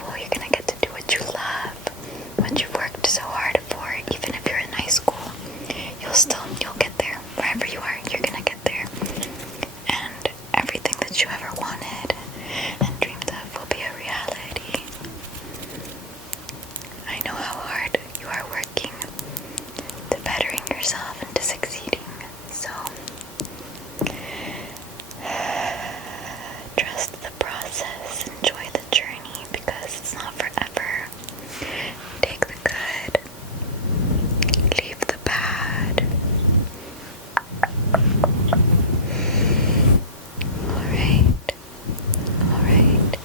beautiful. You're gonna get to do what you love, what you've worked so hard for. Even if you're in high school, you'll get there. Wherever you are, you're gonna get there. And everything that you ever wanted and dreamed of will be a reality. I know how hard you are working to bettering yourself and to succeeding. So trust the process, enjoy the journey, because it's not forever. Take the good, leave the bad. Alright, alright.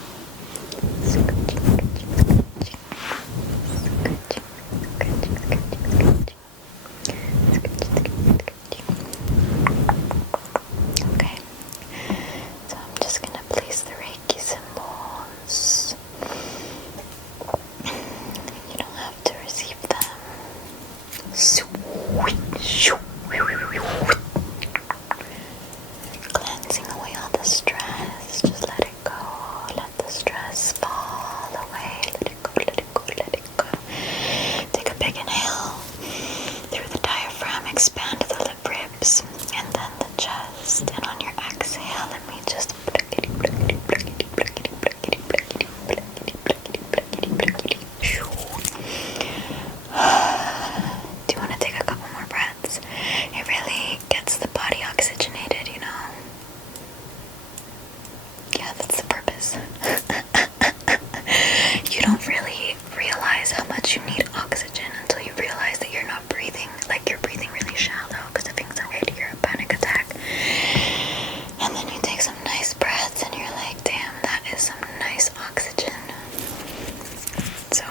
Scratching, scratching, scratching, scratching, scratching, scratching. Okay, so I'm just gonna place the Reiki symbols. You don't have to receive them. Cleansing away all the stress. Just let it go. Let the stress fall away. Let it go, let it go, let it go. Take a big inhale through the diaphragm. Expand the lip ribs and then the chest. And on your exhale, let me just do you want to take a couple more breaths? It really gets the body oxygenated, you know? Yeah, that's the purpose. You don't really realize how much you need oxygen until you realize that you're not breathing, like you're breathing really shallow because of anxiety or a panic attack. And then you take some nice breaths and you're like, damn, that is some nice oxygen. So,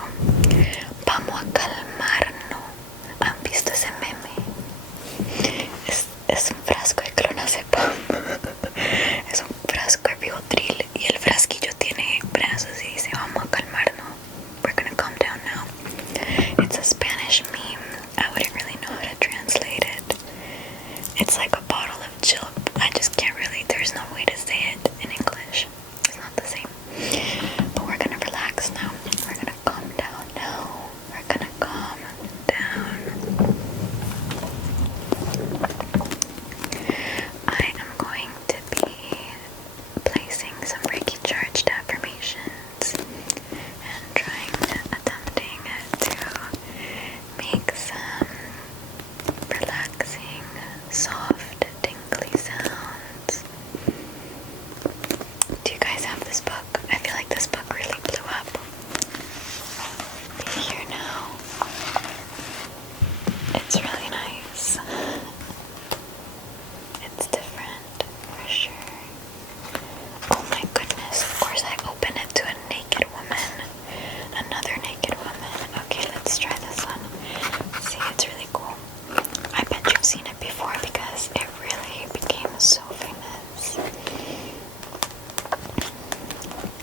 vamos a calmarnos. ¿Han visto ese meme? Es un frasco de clonazepam. Es un frasco de Rivotril y el frasquillo tiene brazos y dice, vamos a calmarnos. We're gonna calm down now. It's a Spanish meme. I wouldn't really know how to translate it. It's like a bottle of chill. I just can't really, there's no way to say it in English. It's not the same. But we're gonna relax now. We're gonna calm down now. We're gonna calm down. I am going to be placing some Reiki charged affirmations and attempting to make some relaxing, soft, tingly sounds. Do you guys have this book? I feel like this book really blew up. Be here now. It's really nice. It's different, for sure. Oh my goodness, of course I open it to a naked woman. Another naked woman. Okay, let's try this one. See, it's really cool. I bet you've seen it before because it really became so famous.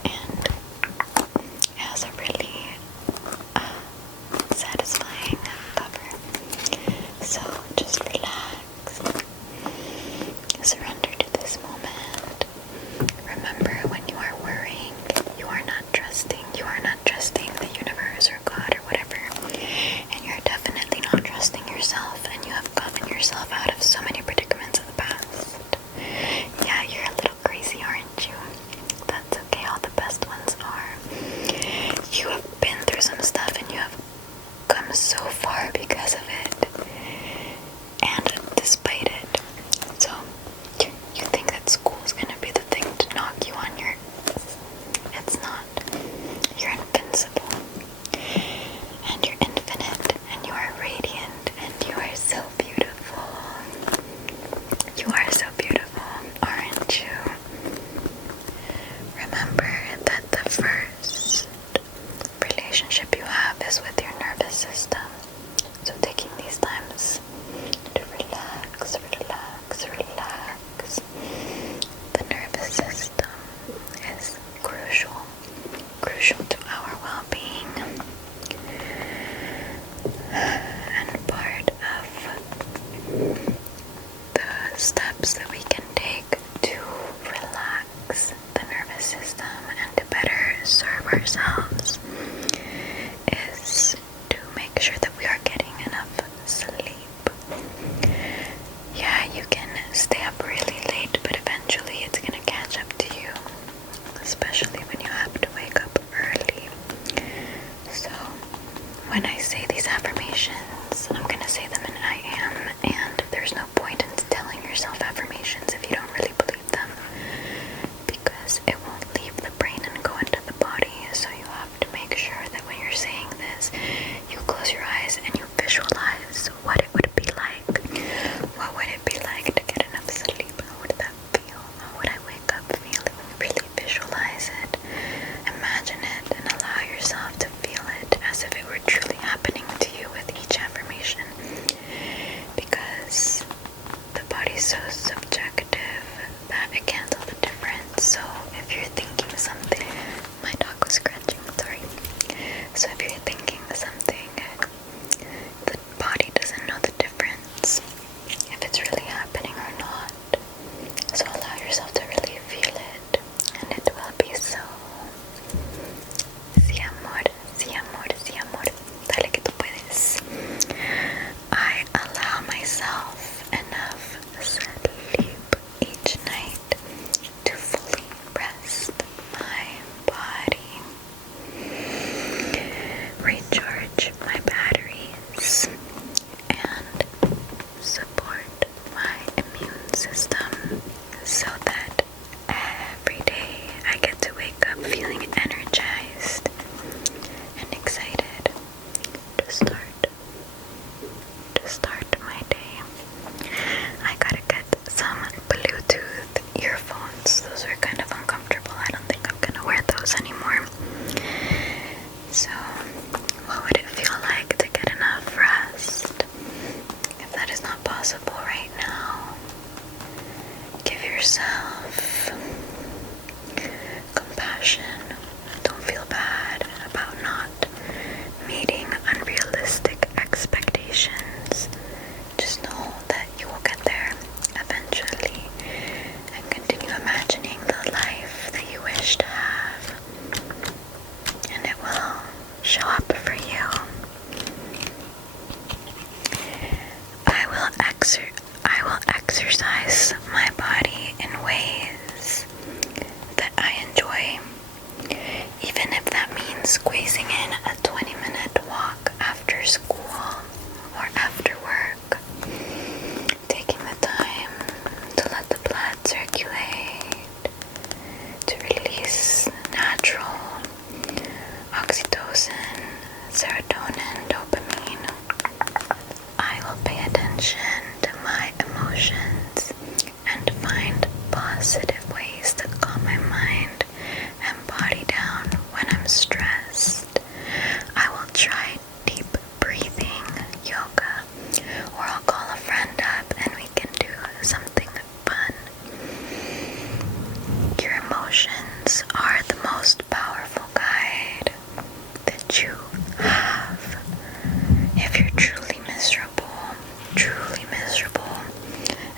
And it has a really satisfying cover. So just relax. Surrender to this moment. Remember, when you are worrying, you are not trusting. You are not trusting the universe or God or whatever. And you're definitely not trusting yourself. And you have gotten yourself out of so many predicaments in the past. Yeah, you're a little crazy, aren't you? That's okay. All the best ones are. You have been through some stuff and you have come so far because of it. And despite it. So, you think that school is going to be the thing to knock you on your... It's not. You're invincible. And you're infinite. And you are radiant. And you are so beautiful. You are so beautiful, aren't you? Remember that the first relationship you have is with your nervous system. So taking these times to relax, relax, relax. The nervous system is crucial to our well-being. And part of the steps that we can take to relax the nervous system and to better serve ourselves when I say these affirmations, I'm gonna say them in I am, and there's no point in telling yourself affirmations if you don't really believe them, because it won't leave the brain and go into the body. So you have to make sure that when you're saying this, you close your eyes and you visualize what it would be like. What would it be like to get enough sleep? How would that feel? How would I wake up feeling? Really visualize it, imagine it, and allow yourself to feel it as if it were truly happening to you with each affirmation, because the body's so subjective that it can't tell the difference. So if you're thinking something, my dog was scratching, sorry. So if you're thinking something, the body doesn't know the difference if it's really happening or not. So allow yourself to really feel it, and it will be so. Sí, amor, sí, amor, sí, amor. Dale que tú puedes. I allow myself enough sleep each night to fully rest my body, recharge my batteries, and support my immune system, so that every day I get to wake up feeling energized and excited to start my day. I gotta get some Bluetooth earphones. Those are kind of uncomfortable. I don't think I'm gonna wear those anymore. So, what would it feel like to get enough rest? If that is not possible right now, give yourself compassion. Don't feel bad about not meeting unrealistic expectations. Just know that you will get there eventually, and continue imagining the life that you wish to have, and it will show up for you. I will exercise my body in ways that I enjoy, even if that means squeezing in a 20-minute walk after school or after work, taking the time to let the blood circulate, to release natural oxytocin, serotonin, dopamine. I will pay attention to my emotions and find positive ways to calm my mind and body down when I'm stressed. I will try deep breathing yoga, or I'll call a friend up and we can do something fun. Your emotions are the most powerful guide that you have. If you're truly miserable,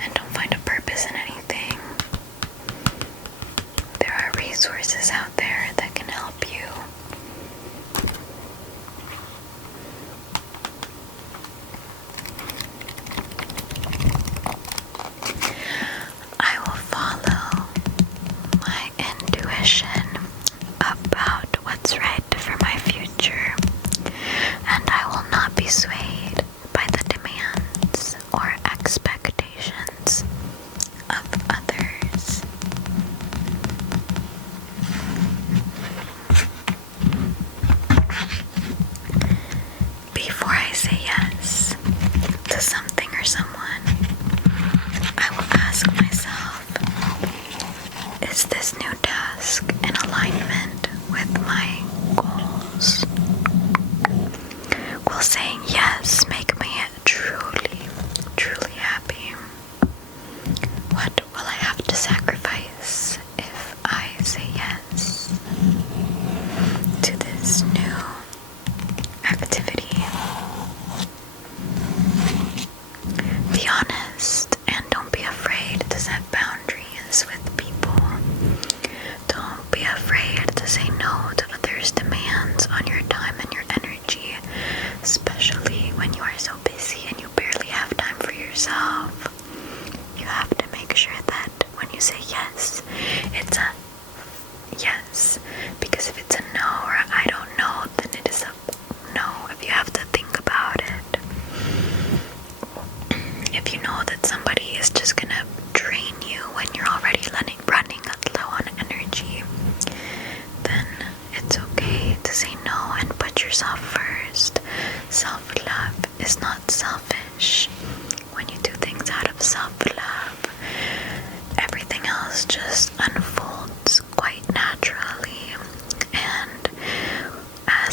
and don't find a purpose in anything, there are resources out there that can help you. I will follow my intuition about what's right for my future,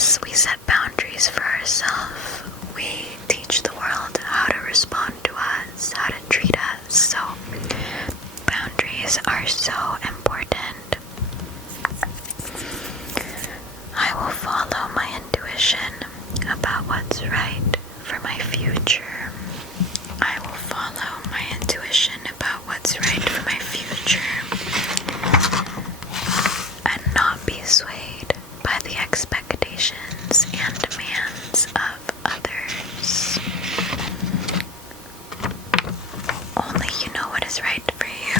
as we set boundaries for ourselves, we teach the world how to respond to us, how to treat us. So boundaries are so important. I will follow my intuition about what's right for my future. I will follow my intuition about what's right for my future and not be swayed by the expectations and demands of others. Only you know what is right for you.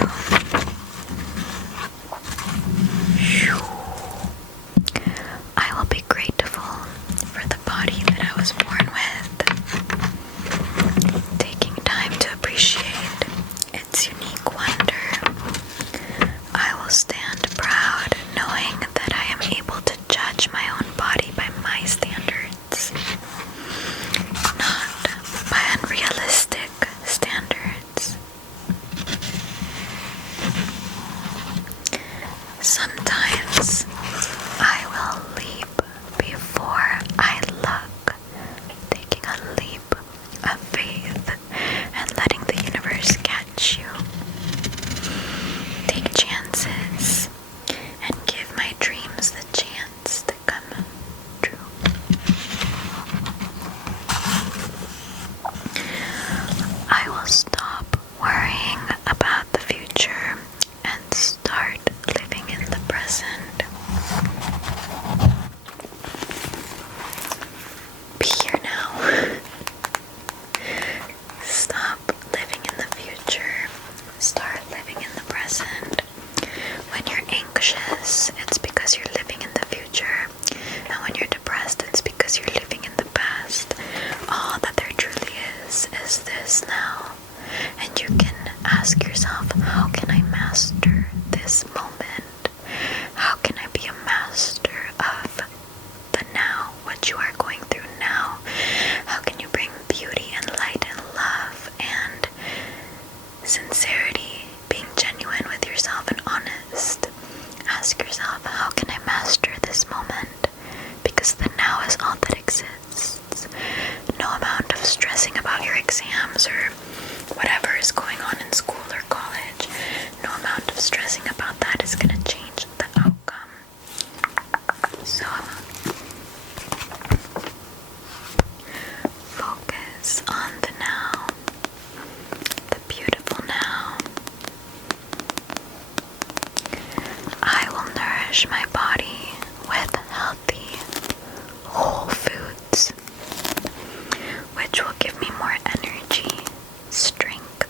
I will be grateful for the body that I was born with, taking time to appreciate its unique wonder. I will stand proud knowing that I am able to judge my own body by my standards, not by unrealistic standards. Sometimes I will leap before I look, taking a leap of faith and letting the universe catch you. Take chances and give my dreams the chance to come true. I will stop worrying about the future and start living in the present. Be here now. Stop living in the future. Start living in the present. When you're anxious, it's because you're living in the future. And when you're depressed, it's because you're living in the past. All that there truly is this now. And you can ask yourself, how can I master this moment? How can I be a master of the now, what you are going through now? How can you bring beauty and light and love and sincerity, being genuine with yourself and honest? Ask yourself, how can I master this moment? Because the now is all that exists. No amount of stressing about your exams or whatever is going on in school or college, no amount of stressing about that is going to change the outcome. So focus on the now, the beautiful now. I will nourish my body with healthy, whole foods, which will give me more energy, strength,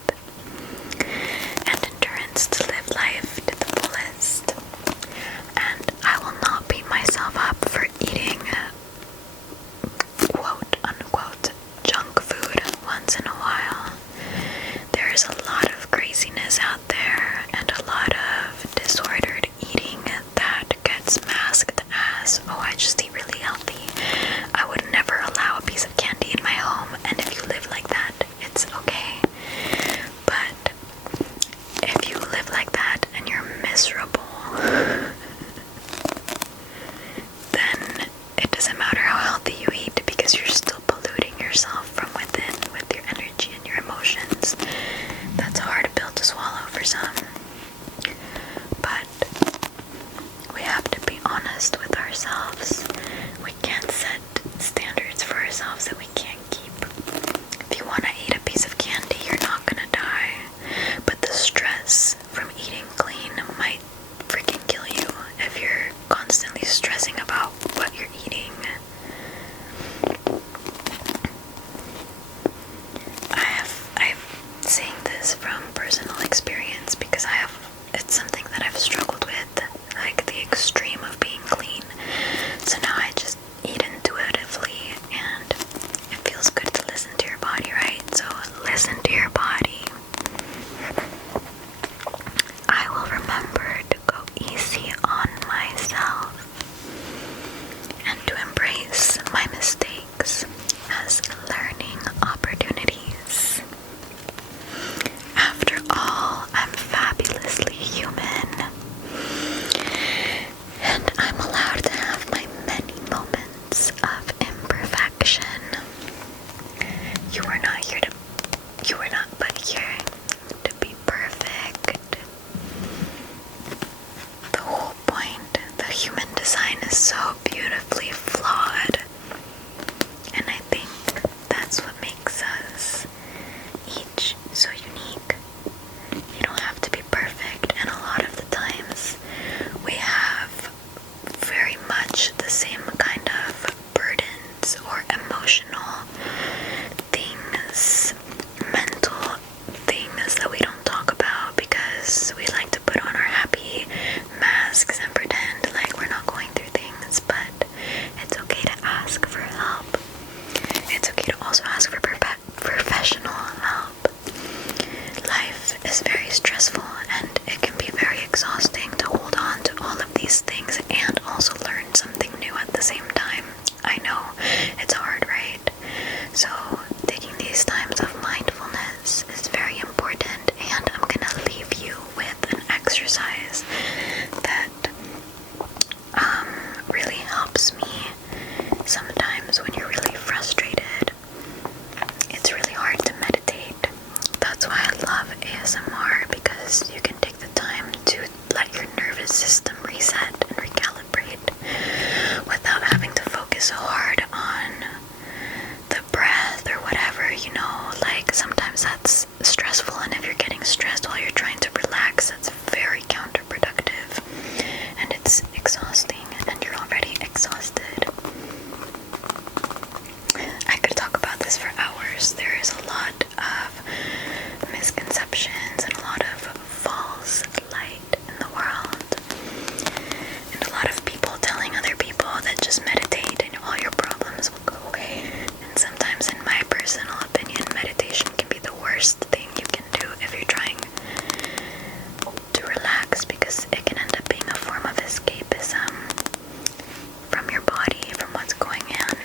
sometimes when you're really frustrated, it's really hard to meditate. That's why I love ASMR, because you can take the time to let your nervous system reset and recalibrate without having to focus so hard on the breath or whatever, you know. Like, sometimes that's stressful, and if you're getting stressed while you're trying to relax, that's very counterproductive, and it's exhausting, and you're already exhausted. I could talk about this for hours. There is a lot of misconceptions and a lot of false light in the world, and a lot of people telling other people that just meditate and all your problems will go away. And sometimes, in my personal opinion, meditation can be the worst thing you can do if you're trying to relax, because it can end up being a form of escapism from your body, from what's going on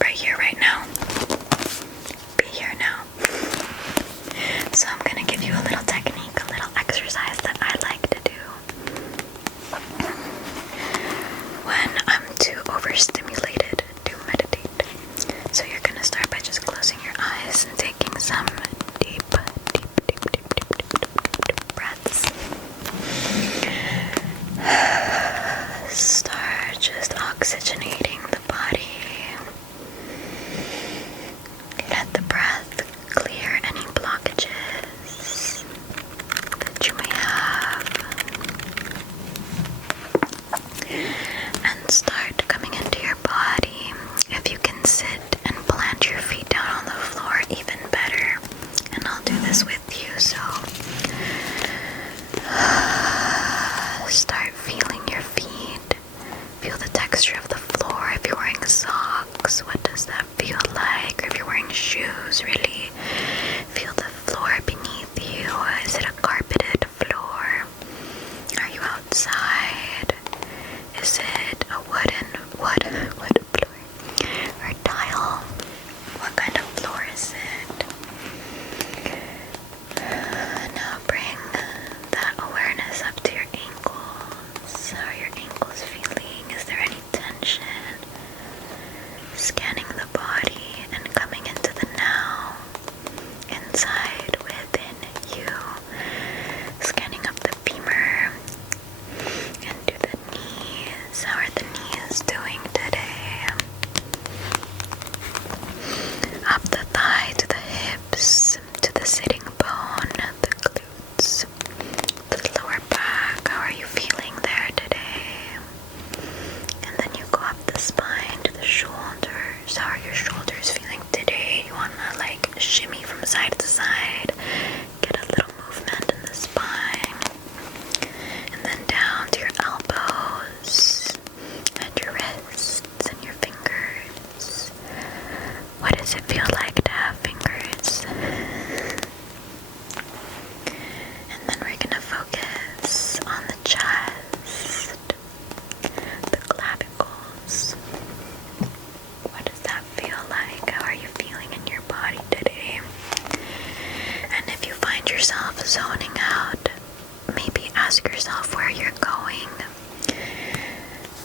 right here, right now. Be here now. So I'm gonna give you a little technique, a little exercise that I like to do when I'm too overstimulated to meditate. So you're gonna start by just closing your eyes and taking some deep breaths. Start just oxygenating the body. Let the breath clear any blockages that you may have, and start coming into your body. If you can sit and plant your feet down on the floor, even better. And I'll do this with you, so start feeling your feet. Feel the texture of the floor. If you're wearing socks, what does that feel like? Or if you're wearing shoes, really feel the floor beneath you. Is it a carpeted floor? Are you outside? Is it a wooden floor? Or tile? What kind of floor is it? Now bring that awareness up to your ankles. How are your ankles feeling? Is there any tension? Scanning the body and coming into the now, inside within you. Scanning up the femur and to the knees. How are the knees doing today? Up the thigh to the hips, to the sitting bone, the glutes, the lower back. How are you feeling there today? And then you go up the spine to the shoulders. How are your shoulders feeling today? You want to like shimmy from side to side, get a little movement in the spine, and then down to your elbows and your wrists and your fingers. What does it feel like to have fingers? And then we're gonna focus on the chest, the clavicles. What does that feel like? How are you feeling in your body today? And if you find yourself zoning out, maybe ask yourself where you're going.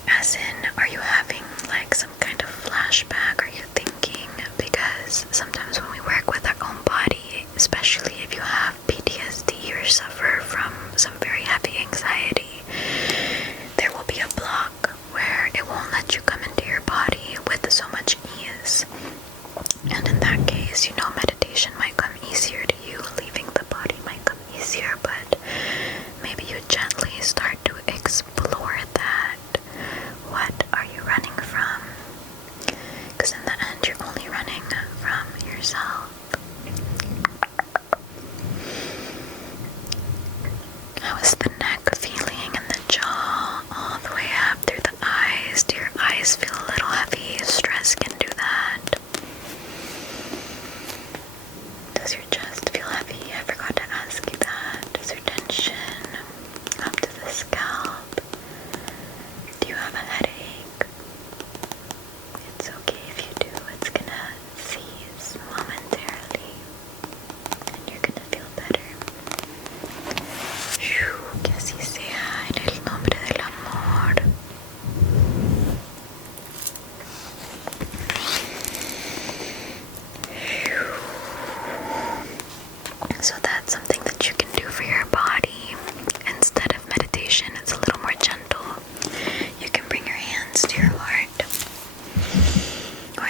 As in, are you having like some kind of flashback? Are you thinking? Because sometimes when we work with our own body, especially if you have PTSD or suffer from some very heavy anxiety, there will be a block where it won't let you come into your body with so much ease. And in that case, you know, meditation might come easier to you, leaving the body might come easier, but maybe you gently start to explore that. What are you running from? Because in the end, you're only running from yourself. How is the neck feeling, and the jaw all the way up through the eyes? Do your eyes feel a little heavy? Stress can do that. Does your chest feel heavy? I forgot to ask you that. Is there tension up to the scalp? Do you have a headache? It's okay if you do.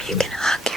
You can hug